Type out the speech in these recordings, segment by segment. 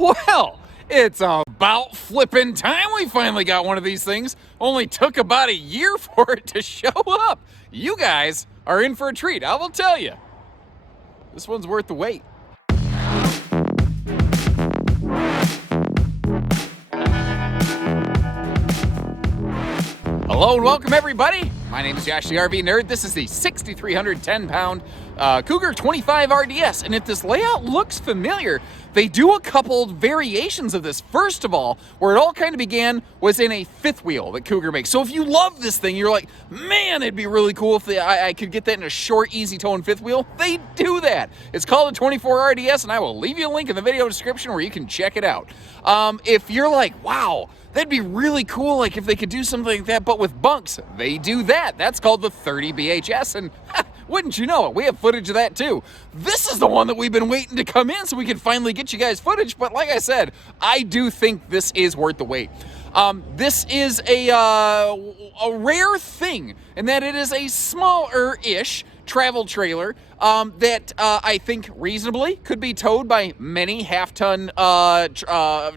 Well, it's about flipping time we finally got one of these things. Only took about a year for it to show up. You guys are in for a treat, I will tell you. This one's worth the wait. Hello and welcome everybody. My name is Josh the RV Nerd. This is the 6,310-pound Cougar 25RDS, and if this layout looks familiar, they do a couple variations of this. First of all, where it all kind of began was in a fifth wheel that Cougar makes. So if you love this thing, you're like, man, it'd be really cool if I could get that in a short, easy tone fifth wheel. They do that. It's called a 24RDS, and I will leave you a link in the video description where you can check it out. If you're like, wow, that'd be really cool, like if they could do something like that, but with bunks. They do that. That's called the 30 BHS, and wouldn't you know it, we have footage of that too. This is the one that we've been waiting to come in so we can finally get you guys footage, but like I said, I do think this is worth the wait. This is a rare thing in that it is a smaller-ish travel trailer that I think reasonably could be towed by many half-ton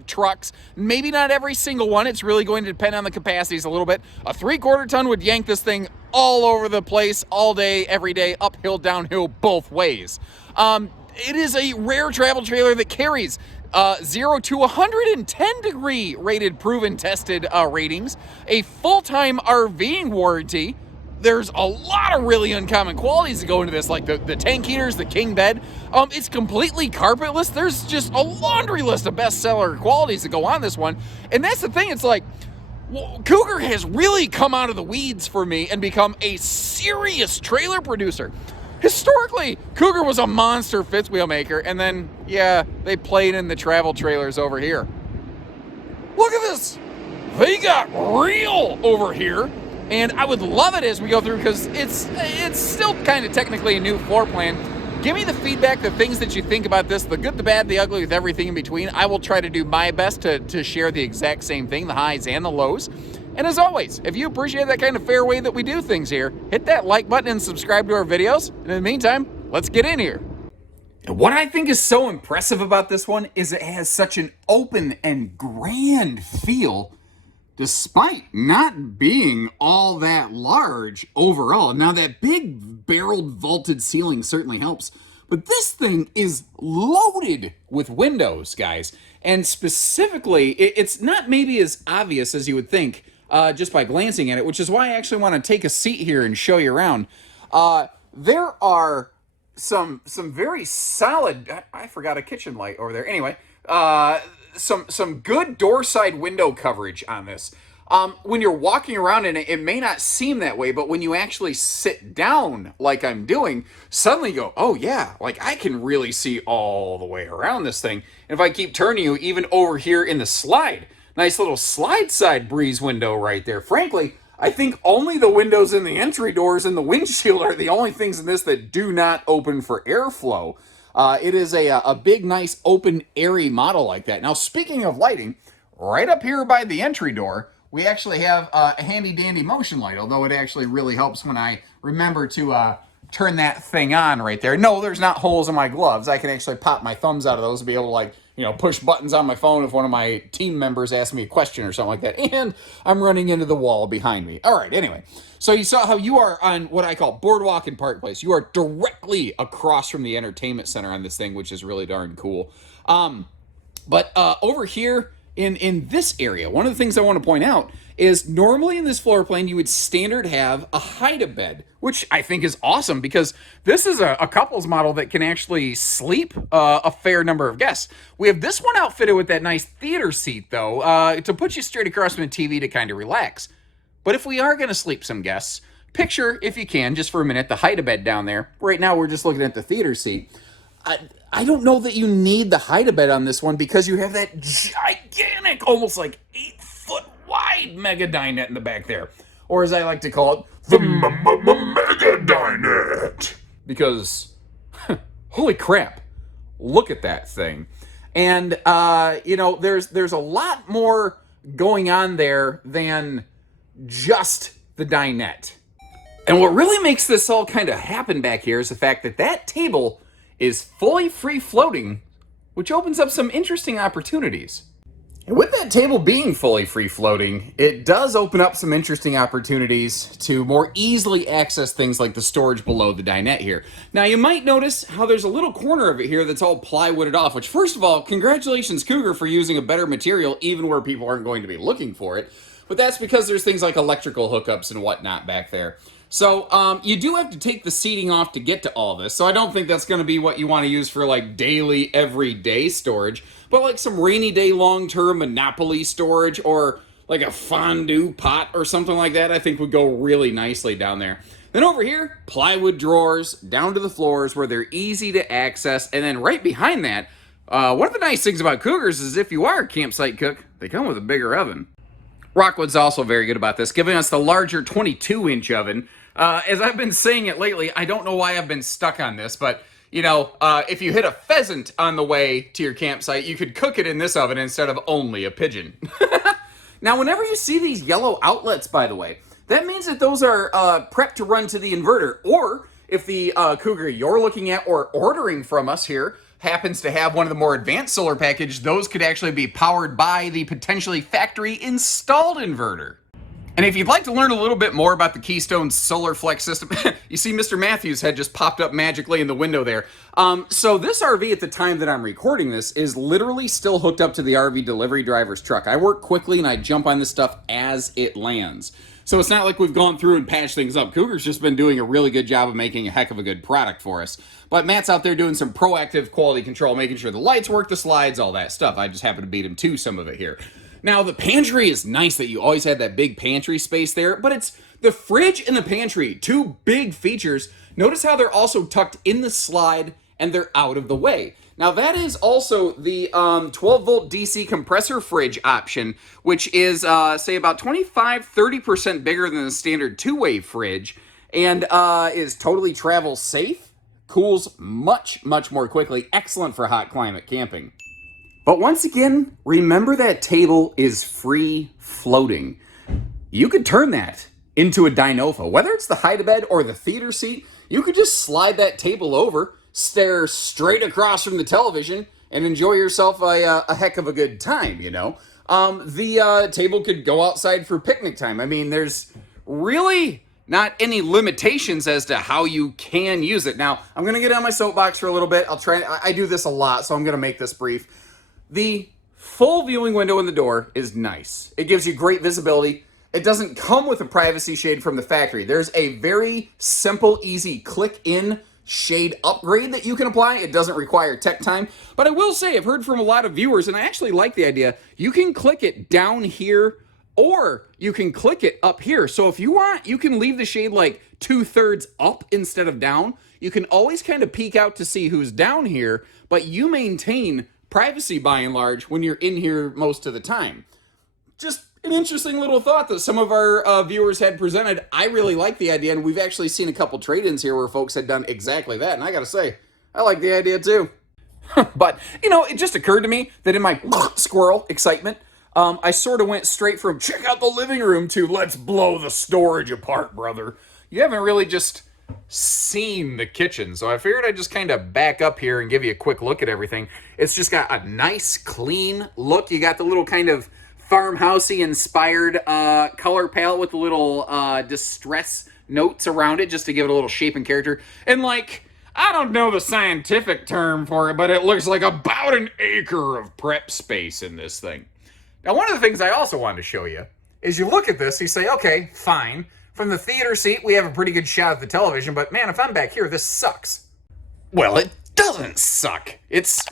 trucks. Maybe not every single one. It's really going to depend on the capacities a little bit. A 3/4 ton would yank this thing all over the place, all day, every day, uphill, downhill, both ways. It is a rare travel trailer that carries 0 to 110 degree rated, proven, tested ratings, a full-time RVing warranty. There's a lot of really uncommon qualities that go into this, like the tank heaters, the king bed. It's completely carpetless. There's just a laundry list of bestseller qualities that go on this one. And that's the thing, it's like, Cougar has really come out of the weeds for me and become a serious trailer producer. Historically, Cougar was a monster fifth wheel maker, and then, yeah, they played in the travel trailers over here. Look at this! They got real over here, and I would love it as we go through because it's still kind of technically a new floor plan. Give me the feedback, the things that you think about this, the good, the bad, the ugly, with everything in between. I will try to do my best to share the exact same thing, the highs and the lows. And as always, if you appreciate that kind of fair way that we do things here, hit that like button and subscribe to our videos. And in the meantime, let's get in here. And what I think is so impressive about this one is it has such an open and grand feel, despite not being all that large overall. Now, that big barreled vaulted ceiling certainly helps, but this thing is loaded with windows, guys. And specifically, it's not maybe as obvious as you would think just by glancing at it, which is why I actually want to take a seat here and show you around. There are some very solid, I forgot a kitchen light over there. Anyway, some good door side window coverage on this. When you're walking around in it, it may not seem that way, but when you actually sit down like I'm doing, suddenly you go, oh yeah, like I can really see all the way around this thing. And if I keep turning you, even over here in the slide, nice little slide side breeze window right there. Frankly, I think only the windows in the entry doors and the windshield are the only things in this that do not open for airflow. It is a big, nice, open, airy model like that. Now, speaking of lighting, right up here by the entry door, we actually have a handy-dandy motion light, although it actually really helps when I remember to turn that thing on right there. No, there's not holes in my gloves. I can actually pop my thumbs out of those and be able to, like, you know, push buttons on my phone if one of my team members asks me a question or something like that. And I'm running into the wall behind me. All right, anyway. So you saw how you are on what I call Boardwalk and Park Place. You are directly across from the entertainment center on this thing, which is really darn cool. But over here in this area, one of the things I want to point out is normally in this floor plan, you would standard have a hide-a-bed, which I think is awesome because this is a couples model that can actually sleep a fair number of guests. We have this one outfitted with that nice theater seat, though, to put you straight across from the TV to kind of relax. But if we are going to sleep some guests, picture, if you can, just for a minute, the hide-a-bed down there. Right now, we're just looking at the theater seat. I don't know that you need the hide-a-bed on this one because you have that gigantic, almost like 8-foot wide mega dinette in the back there. Or as I like to call it, the mega dinette. Because, holy crap, look at that thing. And, you know, there's a lot more going on there than just the dinette. And what really makes this all kind of happen back here is the fact that that table is fully free floating which opens up some interesting opportunities. And with that table being fully free-floating, it does open up some interesting opportunities to more easily access things like the storage below the dinette here. Now, you might notice how there's a little corner of it here that's all plywooded off, which, first of all, congratulations, Cougar, for using a better material even where people aren't going to be looking for it. But that's because there's things like electrical hookups and whatnot back there. So you do have to take the seating off to get to all this, so I don't think that's going to be what you want to use for like daily, everyday storage, but like some rainy day long-term Monopoly storage or like a fondue pot or something like that, I think would go really nicely down there. Then over here, plywood drawers down to the floors where they're easy to access, and then right behind that, one of the nice things about Cougars is if you are a campsite cook, they come with a bigger oven. Rockwood's also very good about this, giving us the larger 22-inch oven. As I've been saying it lately, I don't know why I've been stuck on this, but, you know, if you hit a pheasant on the way to your campsite, you could cook it in this oven instead of only a pigeon. Now, whenever you see these yellow outlets, by the way, that means that those are prepped to run to the inverter, or if the Cougar you're looking at or ordering from us here happens to have one of the more advanced solar package, those could actually be powered by the potentially factory installed inverter. And if you'd like to learn a little bit more about the Keystone Solar Flex system, you see Mr. Matthews' head just popped up magically in the window there. So this RV at the time that I'm recording this is literally still hooked up to the RV delivery driver's truck. I work quickly and I jump on this stuff as it lands. So it's not like we've gone through and patched things up. Cougar's just been doing a really good job of making a heck of a good product for us. But Matt's out there doing some proactive quality control, making sure the lights work, the slides, all that stuff. I just happen to beat him to some of it here. Now, the pantry is nice that you always had that big pantry space there, but it's the fridge and the pantry, two big features. Notice how they're also tucked in the slide and they're out of the way. Now, that is also the 12-volt DC compressor fridge option, which is, say, about 25-30% bigger than the standard two-way fridge and is totally travel safe, cools much, much more quickly, excellent for hot climate camping. But once again, remember that table is free floating. You could turn that into a Dynova. Whether it's the hide-a-bed or the theater seat, you could just slide that table over, stare straight across from the television, and enjoy yourself a heck of a good time, you know? The table could go outside for picnic time. I mean, there's really not any limitations as to how you can use it. Now, I'm going to get on my soapbox for a little bit. I do this a lot, so I'm going to make this brief. The full viewing window in the door is nice. It gives you great visibility. It doesn't come with a privacy shade from the factory. There's a very simple, easy click-in shade upgrade that you can apply. It doesn't require tech time. But I will say, I've heard from a lot of viewers, and I actually like the idea, you can click it down here, or you can click it up here. So if you want, you can leave the shade like 2/3 up instead of down. You can always kind of peek out to see who's down here, but you maintain privacy by and large when you're in here most of the time. Just an interesting little thought that some of our viewers had presented. I really like the idea, and we've actually seen a couple trade-ins here where folks had done exactly that, and I gotta say, I like the idea too. But, you know, it just occurred to me that in my squirrel excitement, I sort of went straight from check out the living room to let's blow the storage apart, brother. You haven't really just seen the kitchen, so I figured I'd just kind of back up here and give you a quick look at everything. It's just got a nice clean look. You got the little kind of farmhousey inspired color palette with the little distress notes around it just to give it a little shape and character. And like, I don't know the scientific term for it, but it looks like about an acre of prep space in this thing. Now, one of the things I also wanted to show you is you look at this, you say, okay, fine. From the theater seat, we have a pretty good shot of the television, but man, if I'm back here, this sucks. Well, it doesn't suck. It's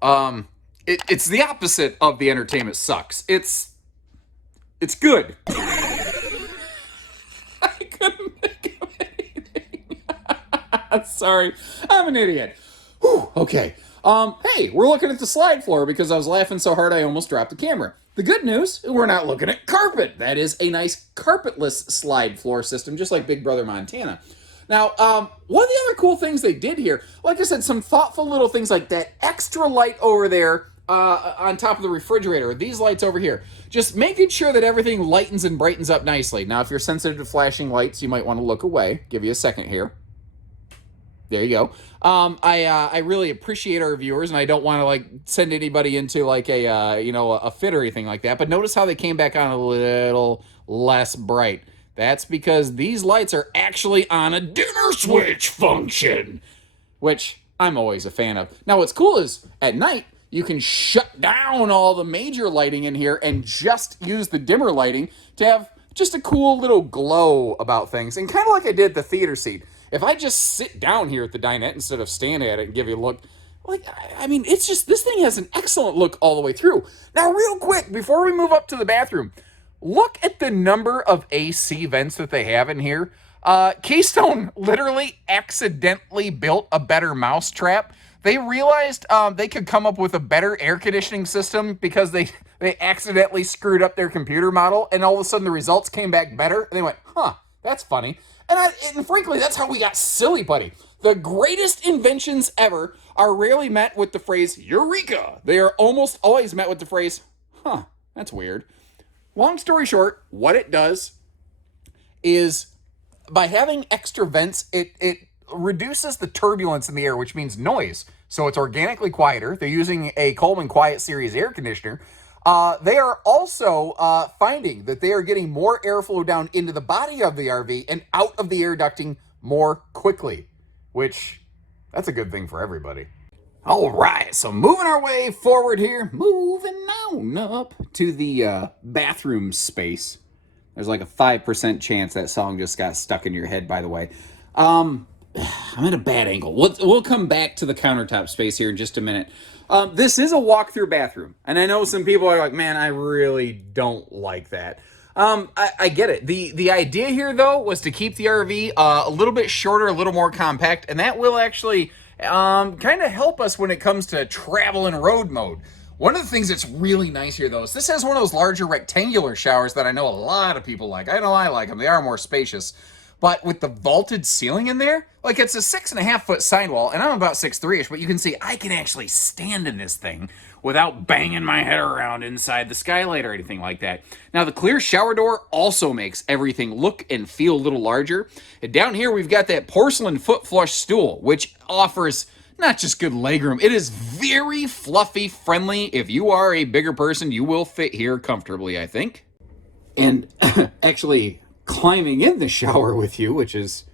the opposite of the entertainment sucks. It's good. I couldn't think of anything. Sorry, I'm an idiot. Whew, okay. Hey, we're looking at the slide floor because I was laughing so hard I almost dropped the camera. The good news, we're not looking at carpet. That is a nice carpetless slide floor system, just like Big Brother Montana. Now, one of the other cool things they did here, like I said, some thoughtful little things like that extra light over there on top of the refrigerator, these lights over here, just making sure that everything lightens and brightens up nicely. Now, if you're sensitive to flashing lights, you might want to look away. Give you a second here. There you go. I really appreciate our viewers, and I don't want to like send anybody into like a a fit or anything like that. But notice how they came back on a little less bright. That's because these lights are actually on a dimmer switch function, which I'm always a fan of. Now, what's cool is at night you can shut down all the major lighting in here and just use the dimmer lighting to have just a cool little glow about things. And kind of like I did the theater seat. If I just sit down here at the dinette instead of stand at it and give you a look, like, I mean, it's just, this thing has an excellent look all the way through. Now, real quick, before we move up to the bathroom, look at the number of AC vents that they have in here. Keystone literally accidentally built a better mousetrap. They realized they could come up with a better air conditioning system because they accidentally screwed up their computer model, and all of a sudden the results came back better. And they went, huh, that's funny. And frankly, that's how we got Silly Putty. The greatest inventions ever are rarely met with the phrase, Eureka! They are almost always met with the phrase, huh, that's weird. Long story short, what it does is, by having extra vents, it reduces the turbulence in the air, which means noise. So it's organically quieter. They're using a Coleman Quiet Series air conditioner. They are also finding that they are getting more airflow down into the body of the RV and out of the air ducting more quickly, which, that's a good thing for everybody. All right, so moving our way forward here, moving on up to the bathroom space. There's like a 5% chance that song just got stuck in your head, by the way. I'm at a bad angle. We'll come back to the countertop space here in just a minute. This is a walk-through bathroom, and I know some people are like, man, I really don't like that. I get it. The idea here, though, was to keep the RV a little bit shorter, a little more compact, and that will actually kind of help us when it comes to travel and road mode. One of the things that's really nice here, though, is this has one of those larger rectangular showers that I know a lot of people like. I know I like them. They are more spacious. But with the vaulted ceiling in there, like, it's a 6.5-foot sidewall, and I'm about 6'3"ish, but you can see I can actually stand in this thing without banging my head around inside the skylight or anything like that. Now, the clear shower door also makes everything look and feel a little larger. And down here, we've got that porcelain foot flush stool, which offers not just good legroom, it is very fluffy friendly. If you are a bigger person, you will fit here comfortably, I think. And actually, climbing in the shower with you, which is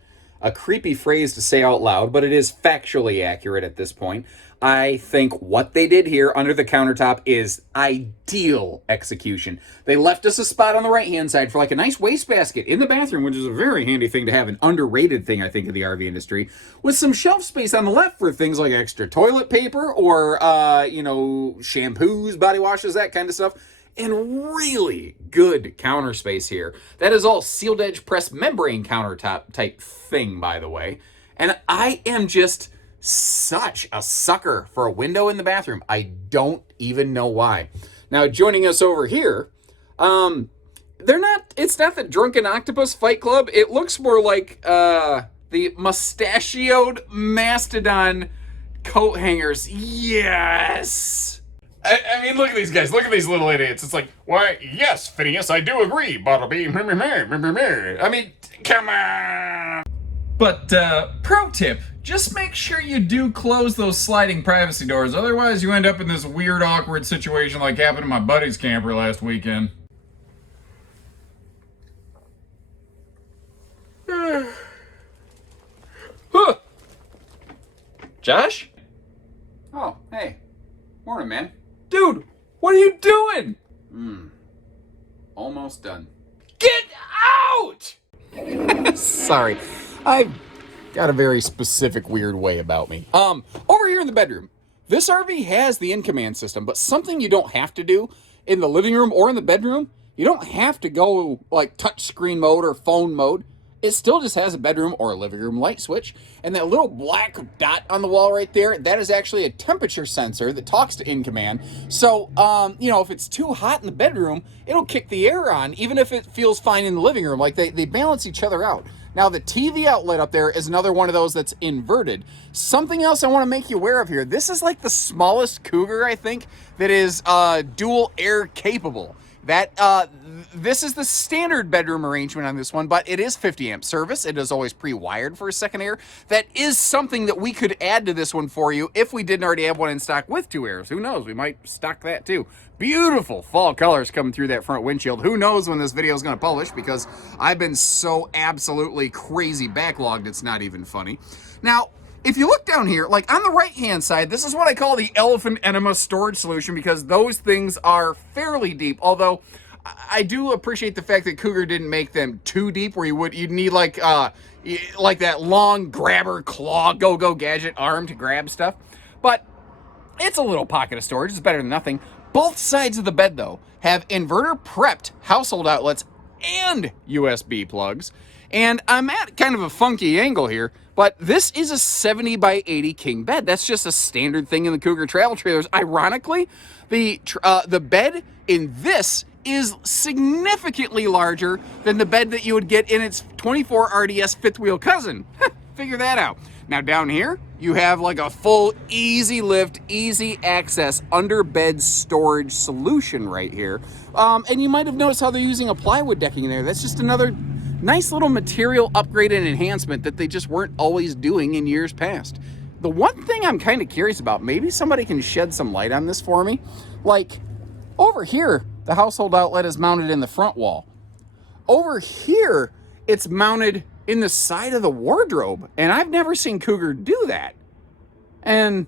a creepy phrase to say out loud, but it is factually accurate at this point. I think what they did here under the countertop is ideal execution. They left us a spot on the right-hand side for like a nice wastebasket in the bathroom, which is a very handy thing to have, an underrated thing, I think, in the RV industry, with some shelf space on the left for things like extra toilet paper or, shampoos, body washes, that kind of stuff. And really good counter space here. That is all sealed edge pressed membrane countertop type thing, by the way. And I am just such a sucker for a window in the bathroom. I don't even know why. Now, joining us over here, it's not the Drunken Octopus Fight Club. It looks more like the Mustachiod Mastodon coat hangers. Yes! I mean, look at these guys. Look at these little idiots. It's like, why, yes, Phineas, I do agree. Bartleby. I mean, come on. But, pro tip, just make sure you do close those sliding privacy doors. Otherwise, you end up in this weird, awkward situation like happened to my buddy's camper last weekend. Huh. Josh? Oh, hey. Morning, man. Dude, what are you doing? Almost done. Get out! Sorry. I've got a very specific weird way about me. Over here in the bedroom, this RV has the in-command system, but something you don't have to do in the living room or in the bedroom, you don't have to go like touch screen mode or phone mode. It still just has a bedroom or a living room light switch. And that little black dot on the wall right there, that is actually a temperature sensor that talks to in-command. So, if it's too hot in the bedroom, it'll kick the air on, even if it feels fine in the living room. Like, they balance each other out. Now, the TV outlet up there is another one of those that's inverted. Something else I want to make you aware of here. This is like the smallest Cougar, I think, that is dual air capable. This is the standard bedroom arrangement on this one, but it is 50 amp service. It is always pre-wired for a second air. That is something that we could add to this one for you if we didn't already have one in stock with 2 airs. Who knows? We might stock that too. Beautiful fall colors coming through that front windshield. Who knows when this video is going to publish, because I've been so absolutely crazy backlogged, it's not even funny. Now, if you look down here, like on the right-hand side, this is what I call the elephant enema storage solution, because those things are fairly deep, although I do appreciate the fact that Cougar didn't make them too deep where you'd need like that long grabber claw go-go gadget arm to grab stuff. But it's a little pocket of storage. It's better than nothing. Both sides of the bed, though, have inverter-prepped household outlets and USB plugs. And I'm at kind of a funky angle here, but this is a 70 by 80 king bed. That's just a standard thing in the Cougar travel trailers. Ironically, the bed in this is significantly larger than the bed that you would get in its 24RDS fifth wheel cousin. Figure that out. Now down here, you have like a full easy lift, easy access under bed storage solution right here. And you might have noticed how they're using a plywood decking in there. That's just another nice little material upgrade and enhancement that they just weren't always doing in years past. The one thing I'm kind of curious about, maybe somebody can shed some light on this for me. Like over here, the household outlet is mounted in the front wall. Over here, it's mounted in the side of the wardrobe. And I've never seen Cougar do that. And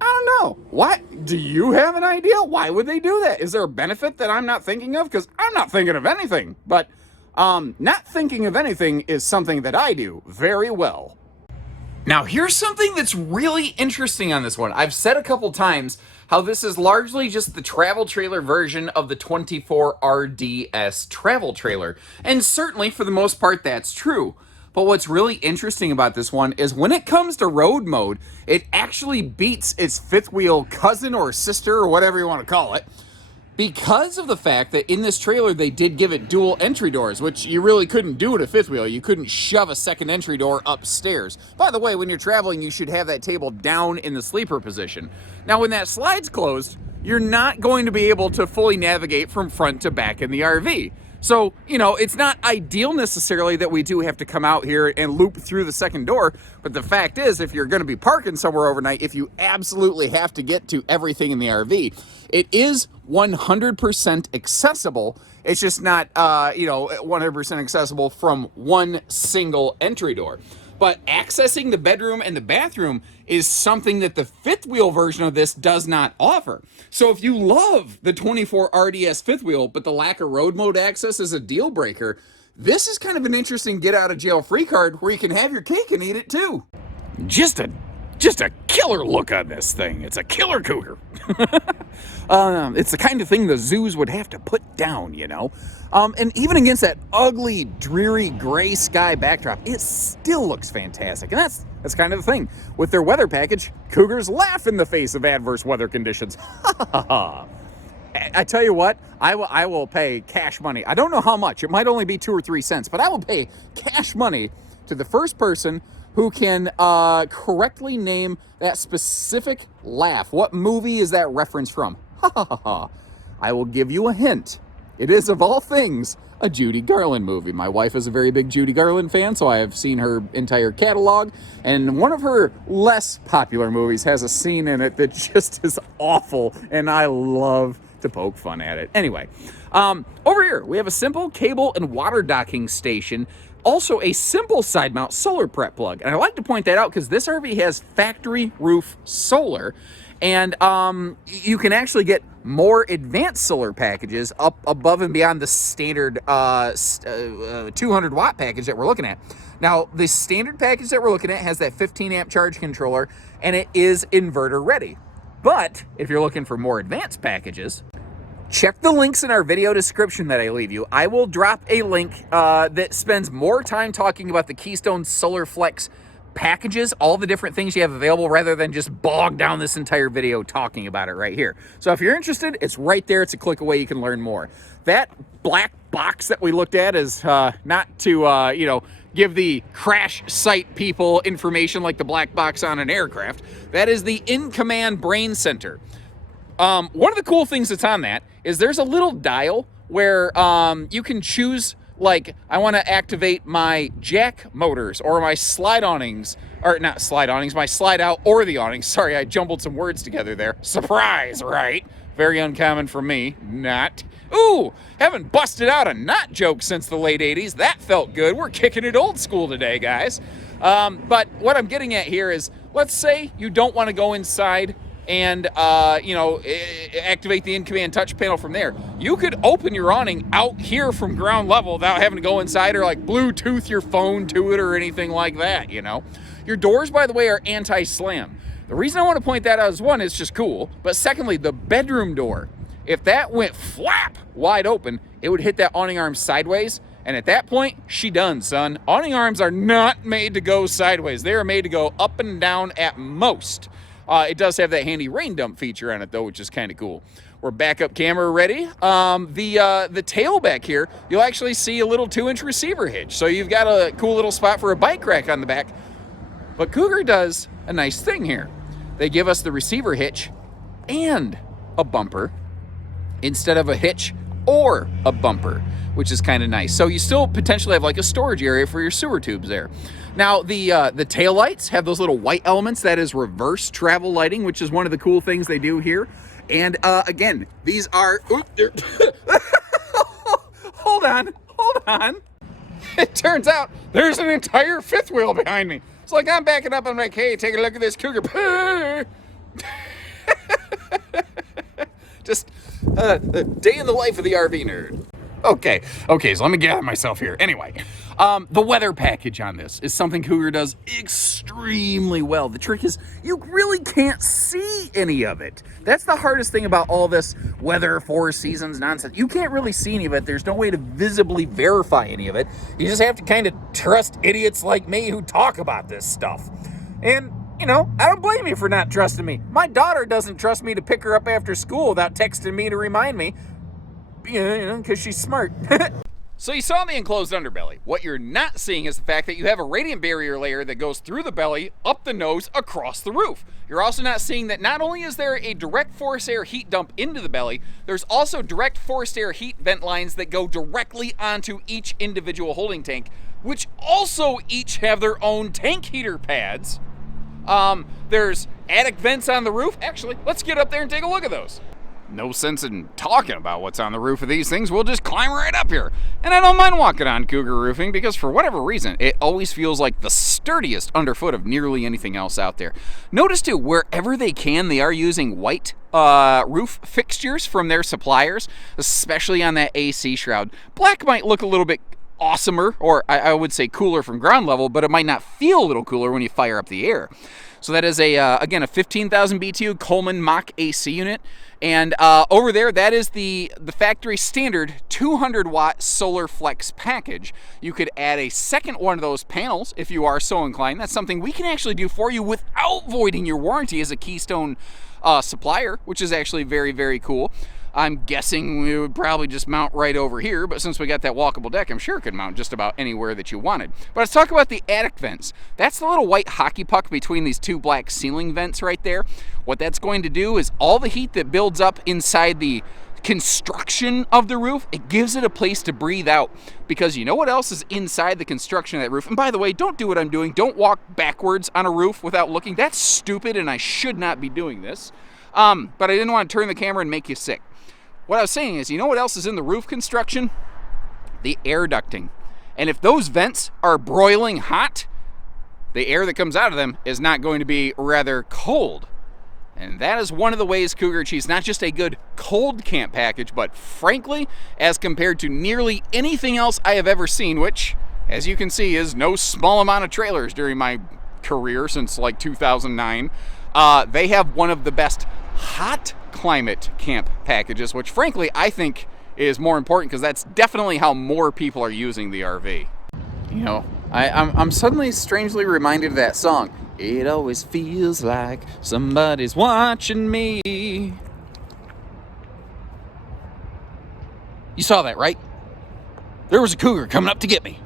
I don't know. What? Do you have an idea? Why would they do that? Is there a benefit that I'm not thinking of? Because I'm not thinking of anything. But not thinking of anything is something that I do very well. Now, here's something that's really interesting on this one. I've said a couple times how this is largely just the travel trailer version of the 24RDS travel trailer. And certainly, for the most part, that's true. But what's really interesting about this one is when it comes to road mode, it actually beats its fifth wheel cousin or sister or whatever you want to call it, because of the fact that in this trailer they did give it dual entry doors, which you really couldn't do at a fifth wheel. You couldn't shove a second entry door upstairs. By the way, when you're traveling, you should have that table down in the sleeper position. Now, when that slide's closed, you're not going to be able to fully navigate from front to back in the RV. So, you know, it's not ideal necessarily that we do have to come out here and loop through the second door, but the fact is, if you're going to be parking somewhere overnight, if you absolutely have to get to everything in the RV, it is 100% accessible. It's just not, 100% accessible from one single entry door. But accessing the bedroom and the bathroom is something that the fifth wheel version of this does not offer. So if you love the 24RDS fifth wheel, but the lack of road mode access is a deal breaker, this is kind of an interesting get out of jail free card where you can have your cake and eat it too. Just a killer look on this thing. It's a killer Cougar. It's the kind of thing the zoos would have to put down, you know. And even against that ugly, dreary gray sky backdrop, it still looks fantastic. And that's kind of the thing. With their weather package, Cougars laugh in the face of adverse weather conditions. I tell you what, I will pay cash money. I don't know how much. It might only be 2 or 3 cents, but I will pay cash money to the first person who can correctly name that specific laugh. What movie is that reference from? I will give you a hint. It is, of all things, a Judy Garland movie. My wife is a very big Judy Garland fan, so I have seen her entire catalog, and one of her less popular movies has a scene in it that just is awful, and I love to poke fun at it. Anyway, over here, we have a simple cable and water docking station, also a simple side mount solar prep plug. And I like to point that out because this RV has factory roof solar, and you can actually get more advanced solar packages up above and beyond the standard 200 watt package that we're looking at. Now, the standard package that we're looking at has that 15 amp charge controller, and it is inverter ready. But if you're looking for more advanced packages, check the links in our video description that I leave you. I will drop a link that spends more time talking about the Keystone Solar Flex packages, all the different things you have available, rather than just bog down this entire video talking about it right here. So if you're interested, it's right there. It's a click away. You can learn more. That black box that we looked at is not to, give the crash site people information like the black box on an aircraft. That is the in-command brain center. One of the cool things that's on that is there's a little dial where you can choose, like, I want to activate my jack motors or my slide awnings, or not slide awnings, my slide out or the awnings. Sorry, I jumbled some words together there. Surprise, right? Very uncommon for me. Not. Ooh, haven't busted out a not joke since the late 80s. That felt good. We're kicking it old school today, guys. But what I'm getting at here is, let's say you don't want to go inside and, activate the in-command touch panel from there. You could open your awning out here from ground level without having to go inside or, like, Bluetooth your phone to it or anything like that, you know. Your doors, by the way, are anti-slam. The reason I want to point that out is, one, it's just cool, but secondly, the bedroom door, if that went flap wide open, it would hit that awning arm sideways, and at that point, she done, son. Awning arms are not made to go sideways. They are made to go up and down at most. It does have that handy rain dump feature on it, though, which is kind of cool. We're backup camera ready. The tail back here, you'll actually see a little 2-inch receiver hitch, so you've got a cool little spot for a bike rack on the back. But Cougar does a nice thing here. They give us the receiver hitch and a bumper instead of a hitch or a bumper, which is kind of nice. So you still potentially have like a storage area for your sewer tubes there. Now, the tail lights have those little white elements. That is reverse travel lighting, which is one of the cool things they do here. And again, these are... Hold on. It turns out there's an entire fifth wheel behind me. It's like I'm backing up. I'm like, hey, take a look at this Cougar. Just a day in the life of the RV nerd. Okay, so let me gather myself here. Anyway, the weather package on this is something Cougar does extremely well. The trick is you really can't see any of it. That's the hardest thing about all this weather, 4 seasons nonsense. You can't really see any of it. There's no way to visibly verify any of it. You just have to kind of trust idiots like me who talk about this stuff. And, you know, I don't blame you for not trusting me. My daughter doesn't trust me to pick her up after school without texting me to remind me. Because she's smart. So you saw the enclosed underbelly. What you're not seeing is the fact that you have a radiant barrier layer that goes through the belly, up the nose, across the roof. You're also not seeing that not only is there a direct forced air heat dump into the belly, there's also direct forced air heat vent lines that go directly onto each individual holding tank, which also each have their own tank heater pads. There's attic vents on the roof. Actually, let's get up there and take a look at those. No sense in talking about what's on the roof of these things. We'll just climb right up here. And I don't mind walking on Cougar roofing because for whatever reason, it always feels like the sturdiest underfoot of nearly anything else out there. Notice too, wherever they can, they are using white roof fixtures from their suppliers, especially on that AC shroud. Black might look a little bit awesomer, or I would say cooler from ground level, but it might not feel a little cooler when you fire up the air. So that is again, a 15,000 BTU Coleman Mach AC unit. And over there, that is the factory standard 200 watt solar flex package. You could add a second one of those panels if you are so inclined. That's something we can actually do for you without voiding your warranty as a Keystone supplier, which is actually very, very cool. I'm guessing we would probably just mount right over here, but since we got that walkable deck, I'm sure it could mount just about anywhere that you wanted. But let's talk about the attic vents. That's the little white hockey puck between these two black ceiling vents right there. What that's going to do is all the heat that builds up inside the construction of the roof, it gives it a place to breathe out, because you know what else is inside the construction of that roof? And by the way, don't do what I'm doing. Don't walk backwards on a roof without looking. That's stupid, and I should not be doing this. But I didn't want to turn the camera and make you sick. What I was saying is, you know what else is in the roof construction? The air ducting. And if those vents are broiling hot, the air that comes out of them is not going to be rather cold. And that is one of the ways Cougar achieves not just a good cold camp package, but frankly, as compared to nearly anything else I have ever seen, which, as you can see, is no small amount of trailers during my career since like 2009, they have one of the best hot climate camp packages, which frankly I think is more important because that's definitely how more people are using the RV. You know, I'm suddenly strangely reminded of that song. It always feels like somebody's watching me. You saw that, right? There was a cougar coming up to get me.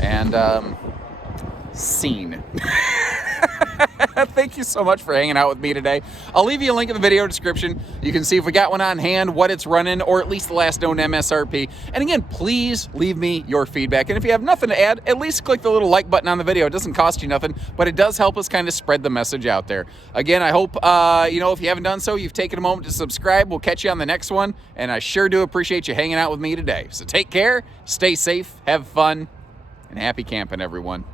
And, scene. Thank you so much for hanging out with me today. I'll leave you a link in the video description. You can see if we got one on hand, what it's running, or at least the last known MSRP. And again, please leave me your feedback. And if you have nothing to add, at least click the little like button on the video. It doesn't cost you nothing, but it does help us kind of spread the message out there. Again, I hope, if you haven't done so, you've taken a moment to subscribe. We'll catch you on the next one. And I sure do appreciate you hanging out with me today. So take care, stay safe, have fun, and happy camping, everyone.